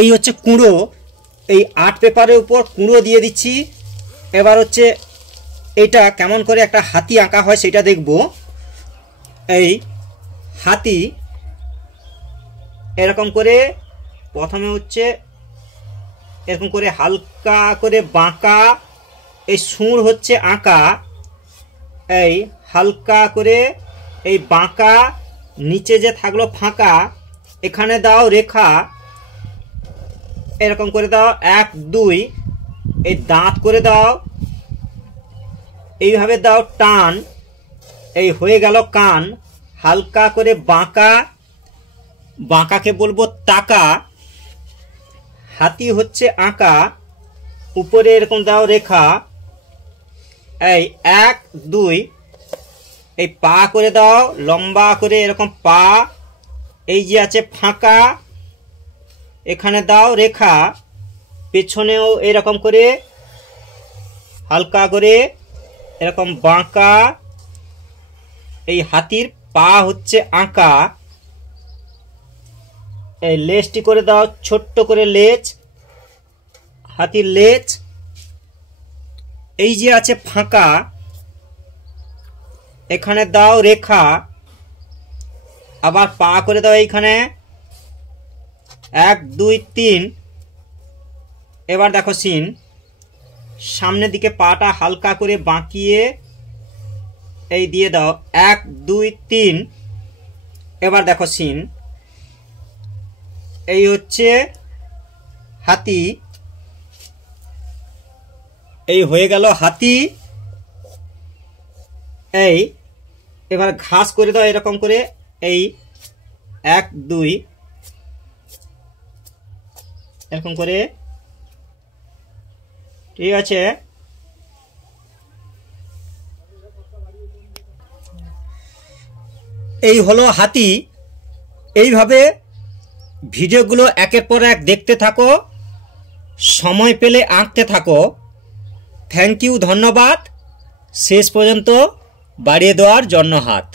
এই হচ্ছে কুঁড়ো, এই আর্ট পেপারের উপর কুঁড়ো দিয়ে দিচ্ছি। এবার হচ্ছে এটা কেমন করে একটা হাতি আঁকা হয় সেটা দেখব। এই হাতি এরকম করে প্রথমে হচ্ছে এরকম করে হালকা করে বাঁকা, এই সুর হচ্ছে আঁকা, এই হালকা করে এই বাঁকা, নিচে যে থাকলো ফাঁকা এখানে দাও রেখা, এরকম করে দাও 1 2, এই দাঁত করে দাও, এইভাবে দাও টান, এই হয়ে গেল কান। হালকা করে বাঁকা, বাঁকাকে বলবো তাকা। হাতি হচ্ছে আঁকা, উপরে এরকম দাও রেখা, এই 1 2, এই পা করে দাও লম্বা করে এরকম পা, এই যে আছে ফাঁকা এখানে দাও রেখা, পেছনেও এরকম করে হালকা করে এরকম বাঁকা, এই হাতির পা হচ্ছে আঁকা, এই লেজটি করে দাও ছোট্ট করে লেজ, হাতির লেজ, এই যে আছে ফাঁকা এখানে দাও রেখা, আবার পা করে দাও এইখানে 1 2 3। এবার দেখো সিন, সামনের দিকে পাটা হালকা করে বাঁকিয়ে এই দিয়ে দাও 1 2 3। এবার দেখো সিন, এই হচ্ছে হাতি, এই হয়ে গেল হাতি। এই এবার ঘাস করে দাও এরকম করে, এই 1 2 এরকম করে, ঠিক আছে। এই হলো হাতি। এইভাবে ভিডিওগুলো একের পর এক দেখতে থাকো, সময় পেলে আঁকতে থাকো। থ্যাংক ইউ, ধন্যবাদ শেষ পর্যন্ত বাড়িয়ে দেওয়ার জন্য হাত।